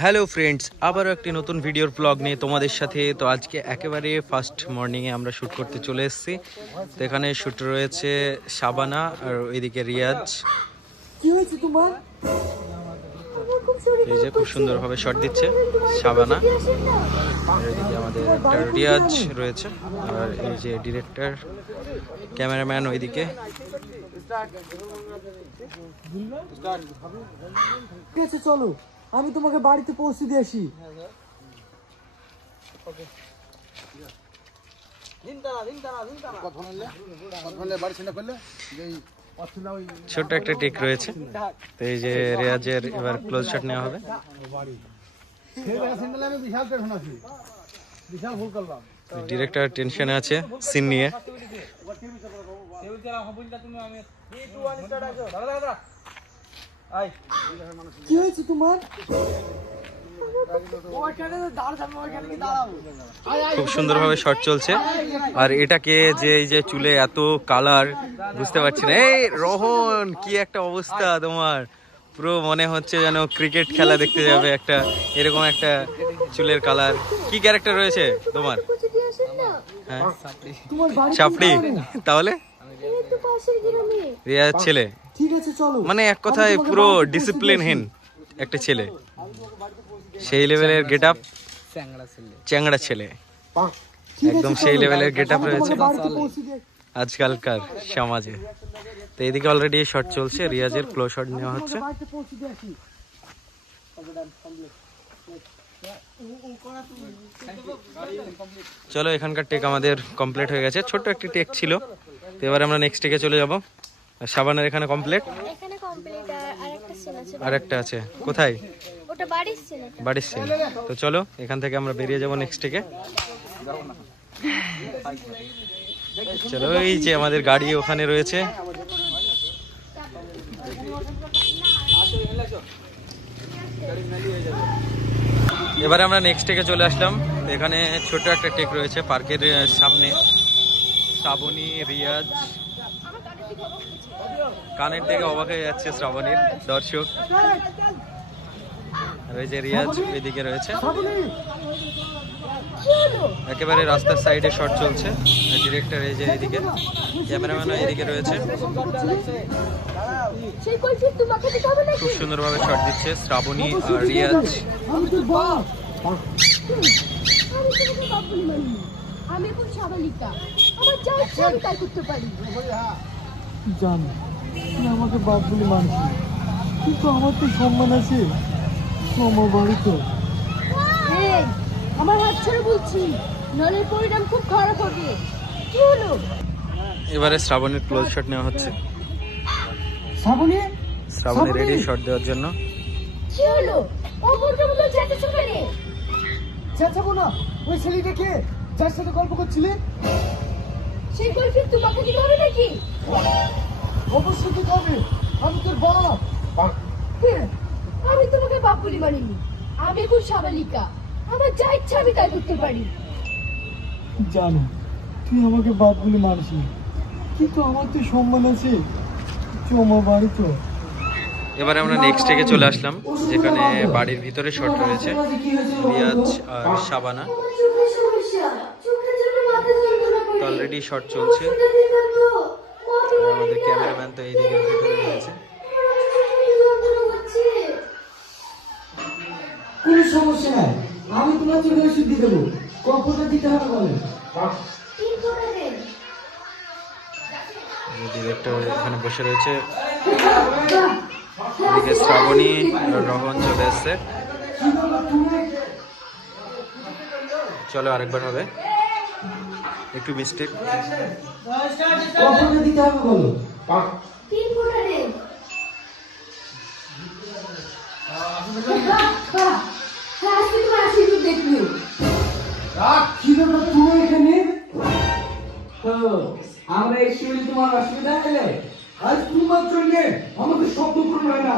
Hello friends, আবারও একটি নতুন ভিডিওর ব্লগ নিয়ে তোমাদের সাথে। তো আজকে একেবারে ফার্স্ট মর্নিংয়ে আমরা শ্যুট করতে চলে এসেছি। তো এখানে শ্যুট রয়েছে শাবানা আর ওইদিকে রিয়াজ। কি হয়েছে তোমার? এই যে খুব সুন্দরভাবে শট দিচ্ছে শাবানা, আর এদিকে আমাদের একটা রিয়াজ রয়েছে, আর এই যে ডিরেক্টর ক্যামেরাম্যান ওইদিকে। ঠিক আছে, চলো আমি তোমাকে বাড়িতে পৌঁছে দিয়ে আসি। ছোট্ট একটা টেক রয়েছে। তো এই যে রিয়াজের এবার ক্লোজ শট নেওয়া হবে। ডিরেক্টর টেনশনে আছে সিন নিয়ে। কি হয়েছে তোমার? খুব সুন্দরভাবে শট চলছে। আর এটাকে যে এই যে চুলে এত কালার বুঝতে পারছি না। এই রোহন, কি একটা অবস্থা তোমার! পুরো মনে হচ্ছে যেন ক্রিকেট খেলা দেখতে যাবে। একটা এরকম একটা চুলের কালার। কি ক্যারেক্টার রয়েছে তোমার? হ্যাঁ, চাপড়ি। তাহলে রিয়াজ ছেলে, ঠিক আছে চলো। মানে এক কথায় পুরো ডিসিপ্লিনহীন একটা ছেলে। সেই লেভেলের গেট আপ, চ্যাংড়া ছেলে, একদম সেই লেভেলের গেট আপ রয়েছে আজকালকার সমাজে। তো এদিকে অলরেডি শট চলছে, রিয়াজের ক্লোজ শট নেওয়া হচ্ছে। চলো, এখানকার টেক আমাদের কমপ্লিট হয়ে গেছে। ছোট্ট একটি টেক ছিল। তো এবার আমরা নেক্সট টেকে চলে যাব। শাবানার এখানে কমপ্লিট, আর একটা আছে কোথায়? বাড়ির সিন। তো চলো এখান থেকে আমরা বেরিয়ে যাব নেক্সট টেকে। চলো, এই যে আমাদের গাড়ি ওখানে রয়েছে। এবারে আমরা নেক্সট টেকে চলে আসলাম। এখানে ছোট একটা টেক রয়েছে পার্কের সামনে। শ্রাবণী, রিয়াজ, কানের থেকে অবাক হয়ে যাচ্ছে শ্রাবণীর দর্শক। আর ওই যে রিয়াজ এদিকে রয়েছে। একেবারে রাস্তার সাইডে শট চলছে। ডিরেক্টর এই যে এদিকে, ক্যামেরাম্যান এদিকে রয়েছে। খুব সুন্দরভাবে শট দিচ্ছে শ্রাবণী আর রিয়াজ। আমি খুব স্বাভাবিকা, আমার যা ইচ্ছা আমি তাই করতে পারি। জানো, তুই আমাকে বাপ বলে মানছি, কিন্তু আমার তো সম্মান আছে। আমার বাড়ি তো। আমার হাত ছেড়ে বলছি, নাহলে পরিণাম খুব খারাপ হবে। কি হলো? এবারে শ্রাবণীর ক্লোজ শট নেওয়া হচ্ছে। শ্রাবণী রেডি শট দেওয়ার জন্য। কি হলো? ও বলতে বলতে যেতেছ কেন? চেঁচাবো না। ওই ছেলেটাকে যার সাথে গল্প করছিলে, সেই গল্পে তোমাকে দিতে হবে নাকি? অবশ্যই দিতে হবে। আমি তোর বাপ। আমি তোমাকে বাপ বলে মানিনি। আমি খুব স্বাভাবিকা, আমার যা ইচ্ছা আমি তাই করতে পারি। জানো, তুই আমাকে বাপ বলে মানছি, কিন্তু আমার তো সম্মান আছে। আমার বাড়ি তো। এবারে আমরা নেক্সট টেকে চলে আসলাম, যেখানে বাড়ির ভিতরে শট রয়েছে রিয়াজ আর শাবানা। অলরেডি শট চলছে। আমাদের ক্যামেরাম্যান তো এই দিকের ভিতরে রয়েছে। কোনো সমস্যা নাই, আমি তোমার জন্য ওষুধ দিয়ে দেবো। কতটা দিতে হবে বলে? ডিরেক্টর এখানে বসে রয়েছে। এদিকে শ্রাবণী আর রোহন চলে এসছে। চলো আরেকবার হবে, একটু মিস্টেক। কতটা দিতে হবে বলো? আমরা একটু তোমার অসুবিধা হলে আজ তোমার জন্য আমাদের শব্দ পূরণ হয় না।